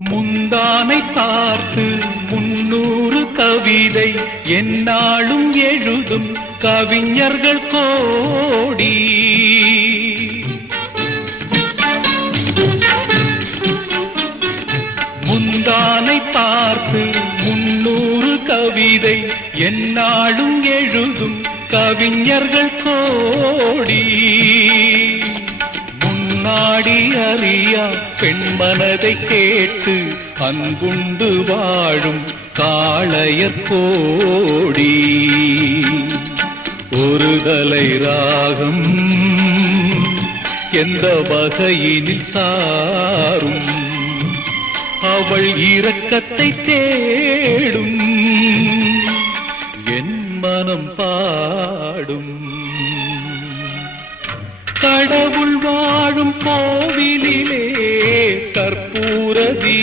முந்தானை பார்த்து 300 கவிதை எந்நாளும் எழுதும் கவிஞர்கள் கோடி. முந்தானை பார்த்து 300 கவிதை எந்நாளும் எழுதும் கவிஞர்கள் கோடி. முன்னாடி அறியா பெண்மனதை கேட்டு அன்புண்டு வாழும் காளையர் கோடி. ஒரு தலை ராகம் எந்த வகையினில் சாரும் அவள் இரக்கத்தை தேடும் என் மனம் பாடும். கடவுள் வாழும் கோவிலிலே கற்பூரதி